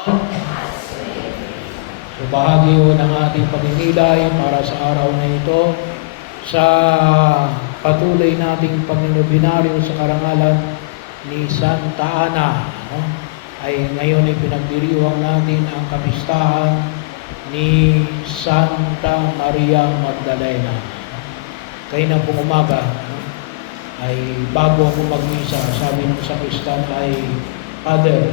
So bahagi ho ng ating pagninilay para sa araw na ito sa patuloy nating pagninobinaryo sa karangalan ni Santa Ana. Ay ngayon ay pinagdiriwang natin ang kapistahan ni Santa Maria Magdalena. Kaya na pong umaga ay bago ako magmisa, sabi ng sakristan ay, Father,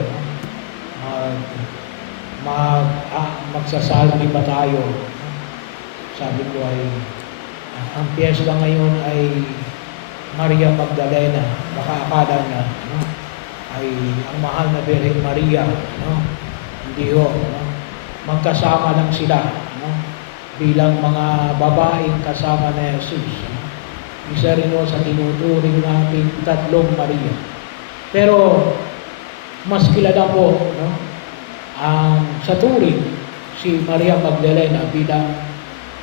magsasalmi ba tayo? Sabi ko ay, ang piyesta ngayon ay Maria Magdalena. Baka akala niya, ay ang mahal na Birhen Maria. Hindi ho. Magkasama lang sila. Bilang mga babaeng kasama na Jesus. Isa rin ho sa tinuturing natin tatlong Maria. Pero, mas kilala po, ang sa turing, si Maria Magdalena bilang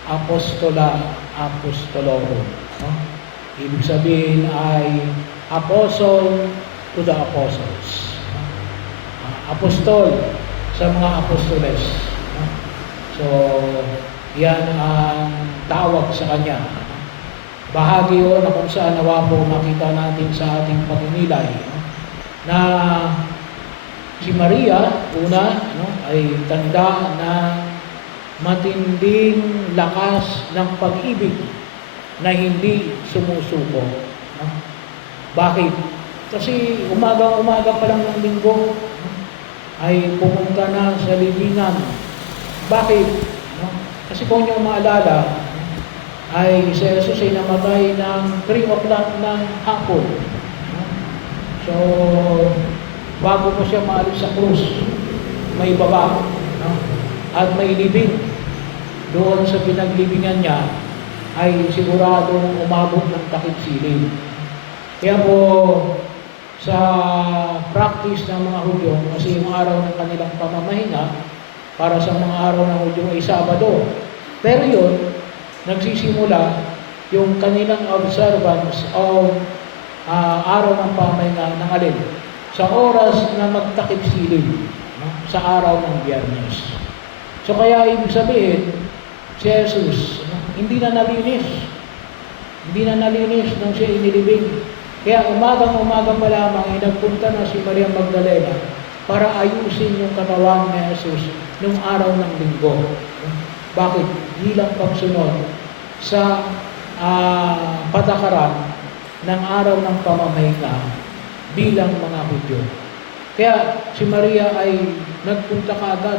apostolorum. Ibig sabihin ay apostle to the apostles. Apostol sa mga apostoles. So, yan ang tawag sa kanya. Bahagi o na kung saan nawa po makita natin sa ating pagninilay na si Maria, una, ay tanda ng matinding lakas ng pag-ibig na hindi sumusuko. Bakit? Kasi umaga-umaga pa lang ng linggo ay pumunta na sa libingan. Bakit? Kasi kung nyo maalala, ay si Jesus ay namatay ng 3 o'clock ng hapon. So, bago po siya maalis sa krus, may baba, at may libing. Doon sa pinaglibingan niya, ay siguradong umabot ng takip siling. Kaya po, sa practice ng mga Hudyo, kasi yung araw ng kanilang pamamahinga, para sa mga araw ng Hudyo ay Sabado. Pero yun, nagsisimula yung kanilang observance of araw ng pamamahinga ng alin? Sa oras na magtakip siling, sa araw ng Biyernes. So kaya ibig sabihin, si Jesus, hindi na nalinis. Hindi na nalinis nung siya inilibing. Kaya umagang-umaga pa lamang ay nagpunta na si Maria Magdalena para ayusin yung katawan ni Jesus nung araw ng linggo. Bakit? Bilang pagsunod sa patakaran ng araw ng pamamahinga bilang mga Hudyo. Kaya si Maria ay nagpunta kaagad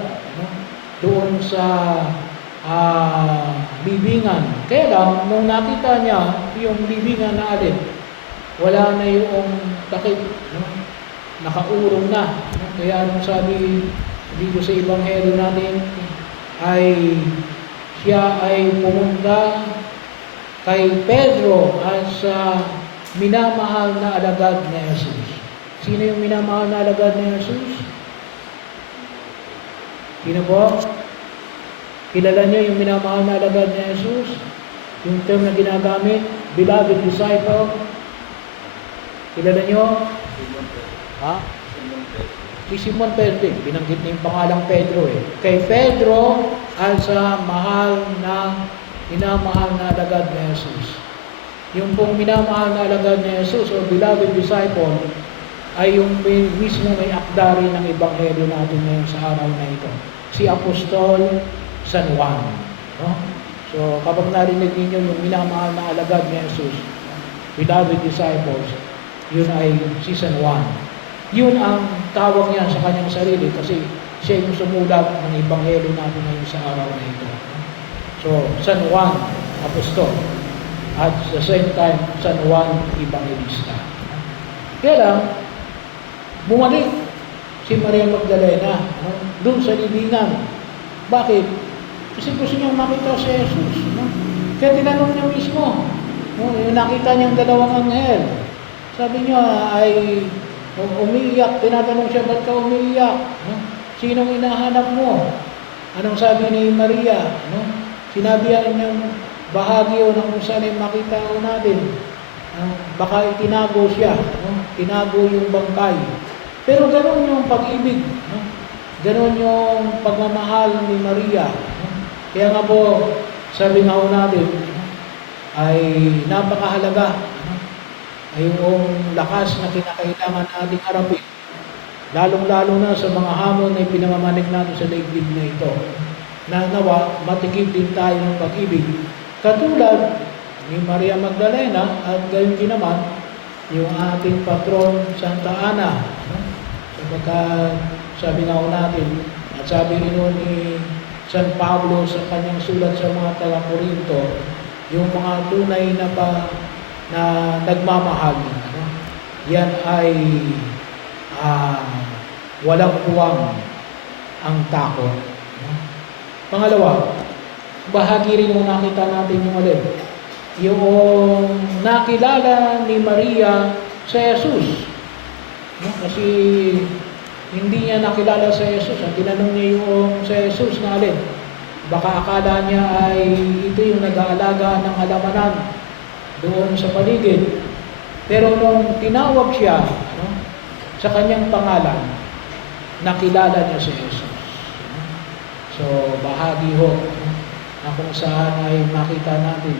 doon sa libingan. Kaya lang, nung nakita niya yung libingan na alin, wala na yung takip, nakaurong na. Kaya nung sabi dito sa Ebanghelyo natin, ay siya ay pumunta kay Pedro at sa minamahal na alagad ni Jesus. Sino yung minamahal na alagad ni Jesus? Sino po? Kilala niyo yung minamahal na alagad ni Jesus? Yung term na ginagamit, beloved disciple. Kilala niyo? Ha? Si Simon Pedro, binanggit niya yung pangalang Pedro eh. Kay Pedro at sa minamahal na alagad ni Jesus. Yung pong minamahal na alagad ni Jesus o beloved disciple ay yung mismo may akdari ng Ebanghelyo natin ngayon sa araw na ito. Si Apostol San Juan. So kapag narinig ninyo yung minamahal na alagad ni Jesus, beloved disciples, yun ay si San Juan. Yun ang tawag niya sa kanyang sarili kasi siya yung sumulat ng Ebanghelyo natin ngayon sa araw na ito. So San Juan, Apostol. At sa same time, San Juan Evangelista. Kaya lang, bumalik si Maria Magdalena doon sa libingan. Bakit? Kasi gusto niyang makita si Jesus. Kaya tinanong niya mismo. Yung nakita niyang dalawang anghel. Sabi niya ay umiiyak. Tinatanong siya, ba't ka umiiyak? Sinong hinahanap mo? Anong sabi ni Maria? Sinabihan niyang bahagi o ng kung saan ay makita o natin. Baka itinago siya. Tinago yung bangkay. Pero ganoon yung pag-ibig. Ganon yung pagmamahal ni Maria. Kaya nga po, sabi nga po natin, ay napakahalaga ay yung lakas na kinakailangan nating harapin, lalong-lalo na sa mga hamon na pinamamanig natin sa daigdig na ito, na nawa matikip din tayo ng pag-ibig. Katulad ni Maria Magdalena at gayon din naman yung ating patron Santa Ana. Sapagkat sabi nga po natin, at sabi rin ni San Pablo sa kanyang sulat sa mga taga-Corinto, yung mga tunay na nagmamahal, yan ay walang puwang ang takot. Pangalawa, bahagi rin yung nakita natin yung alin, yung nakilala ni Maria sa Jesus. Kasi hindi niya nakilala sa Jesus. Ang tinanong niya yung sa Jesus na alin, baka akala niya ay ito yung nag-aalaga ng halamanan doon sa paligid. Pero nung tinawag siya sa kanyang pangalan, nakilala niya si Jesus. So, bahagi ho na kung saan ay makita natin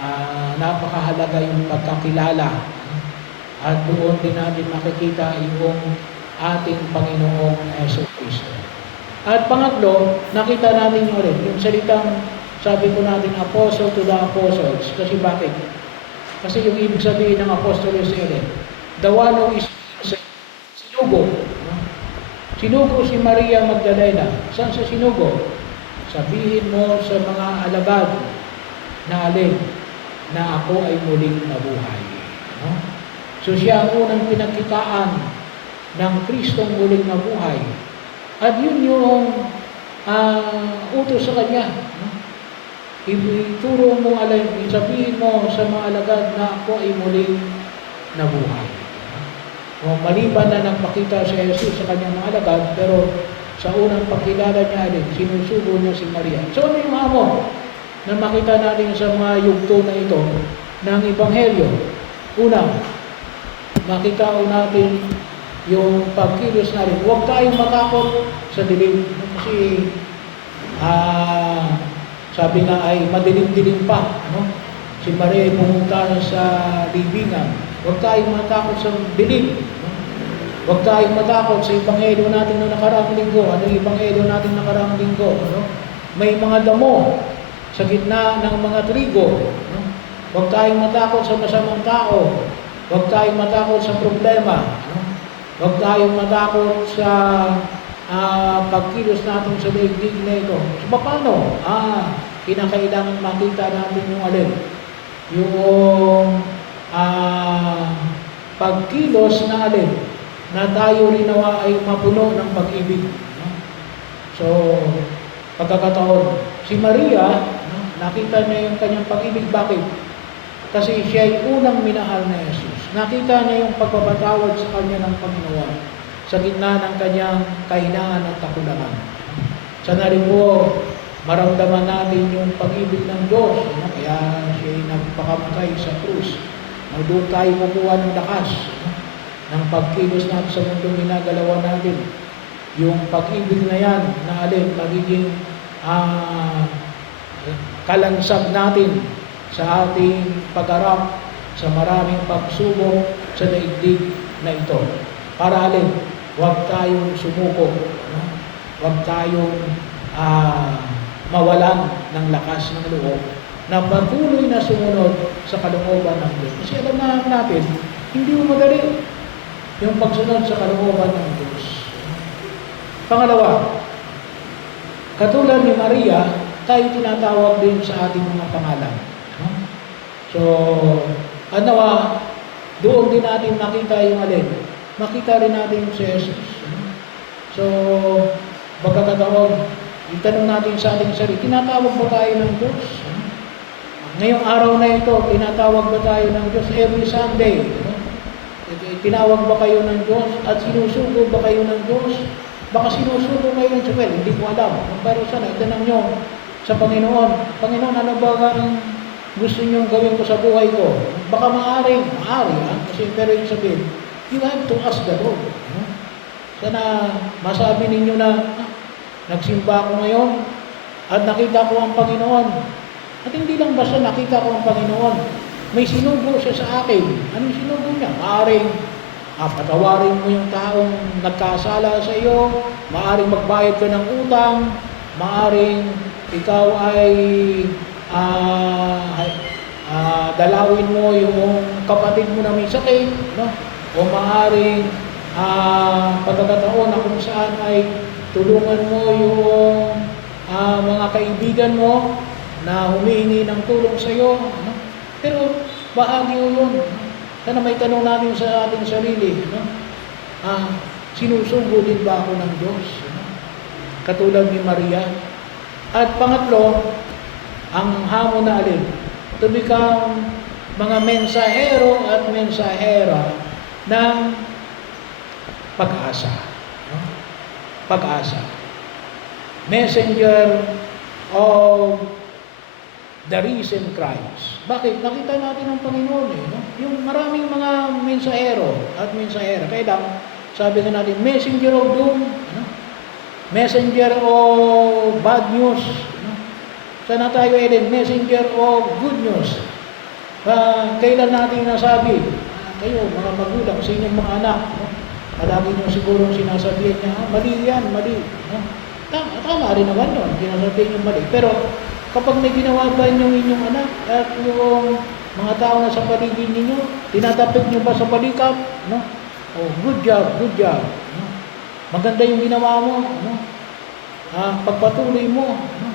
na napakahalaga yung pagkakilala. At doon din natin makikita yung ating Panginoong Yesu Cristo. At pangatlo, nakita natin yung rin, yung salitang, sabi ko natin, apostle to the apostles. Kasi bakit? Kasi yung ibig sabihin ng apostol is rin, the one who is sinugo. Sinugo si Maria Magdalena. Saan sa sinugo? Sabihin mo sa mga alagad na alin, na ako ay muling nabuhay. So siya ang unang pinagkitaan ng Kristong muling nabuhay. At yun yung utos sa kanya. Ituro mo, sabihin mo sa mga alagad na ako ay muling nabuhay. Maliban na nagpakita si Jesus sa kanyang mga alagad, pero sa unang pagkilala niya, sinusugo niya si Maria. So ano yung hamon na makita natin sa mga yugto na ito ng Ebanghelyo? Una, makita natin yung pagkilos natin. Huwag tayong matakot sa dilim. Kasi, sabi nga ay madilim-dilim pa. Si Maria ay pumunta sa libingan. Huwag tayong matakot sa dilim. Huwag tayong matakot sa Ebanghelyo natin na nakaraang linggo. Ano yung Ebanghelyo natin nakaraang linggo? May mga damo sa gitna ng mga trigo. Huwag tayong matakot sa masamang tao. Huwag tayong matakot sa problema. Huwag tayong matakot sa pagkilos natin sa daigdig na ito. So, paano? Kinakailangan makita natin yung alin. Yung pagkilos na alin, na tayo rin nawa ay mapuno ng pag-ibig. So, pagkakataon, si Maria, nakita niya yung kanyang pag-ibig. Bakit? Kasi siya ay unang minahal na Jesus. Nakita niya yung pagpapatawad sa kanya ng Panginoon sa gitna ng kanyang kahinaan at kakulangan. Sana rin po maramdaman natin yung pag-ibig ng Diyos. Kaya siya ay nagpakamatay sa krus. Doon tayo kukuha ng lakas ng pagkilos natin sa mundong ginagalawan natin. Yung pag-ibig na yan, na alin, magiging kalansag natin sa ating pag-arap sa maraming pagsubok sa daigdig na ito. Para alin, huwag tayong sumuko. Huwag tayong mawalan ng lakas ng loob na patuloy na sumunod sa kalooban ng Diyos. Kasi alam na natin, hindi mo madali yung pagsunod sa kalooban ng Diyos. Pangalawa, katulad ni Maria, tayo tinatawag din sa ating mga pangalan. So, doon din natin makita yung alin. Makita rin natin si Jesus. So, pagkakataon, itanong natin sa ating sarili, tinatawag ba tayo ng Diyos? Ngayong araw na ito, tinatawag ba tayo ng Diyos every Sunday? Tinawag ba kayo ng Diyos? At sinusugo ba kayo ng Diyos? Baka sinusugo kayo ng Diyos. Well, hindi ko alam. Pero sana, itanong nyo sa Panginoon, Panginoon, ano ba ang gusto niyong gawin ko sa buhay ko? Baka maaari, kasi pero yung sabihin, you have to ask the Lord. So, Sana masabi ninyo na, nagsimba ako ngayon at nakita ko ang Panginoon. At hindi lang basta nakita ko ang Panginoon, may sinugo siya sa akin. Anong sinugo niya? Maaring patawarin mo yung taong nagkasala sa iyo, maaring magbayad ka ng utang, maaring ikaw ay dalawin mo yung kapatid mo na may sakit, no? O maaring pagkakataon na kung saan ay tulungan mo yung mga kaibigan mo na humihingi ng tulong sa iyo, no? Pero bahagi yun. Sana may tanong natin sa ating sarili, no? Sinusugo din ba ako ng Diyos? No? Katulad ni Maria. At pangatlo, ang hamon na alin? To become mga mensahero at mensahera ng pag-asa. No? Pag-asa. Messenger of the risen Christ. Bakit? Nakita natin ang Panginoon no? Yung maraming mga mensahero at mensahera. Kaya lang, sabi nga natin, messenger of doom, ano? Messenger of bad news. Ano? Sana tayo din, messenger of good news. Kailan natin nasabi, kayo, mga magulang, sa inyong mga anak, no? Palagi nyo siguro sinasabihin niya, mali yan, mali. No? Tama rin naman yun, sinasabihin yung mali. Pero, kapag may ginawa ba yung inyong anak at yung mga tao na sa paligid ninyo, tinatapik nyo ba sa palikap? No? Oh, good job, good job. No? Maganda yung ginawa mo. No? Pagpatuloy mo. No?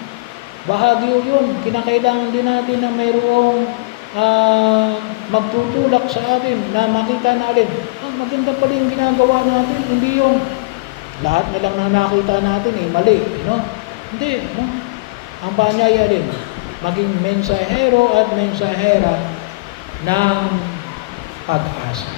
Bahagi yun. Kinakailangan din natin na mayroong magtutulak sa atin na makita natin, maganda pala yung ginagawa natin. Hindi yung lahat na lang na nakita natin mali. No? Hindi. No? Ang panyaya din, maging mensahero at mensahera ng pag-asa.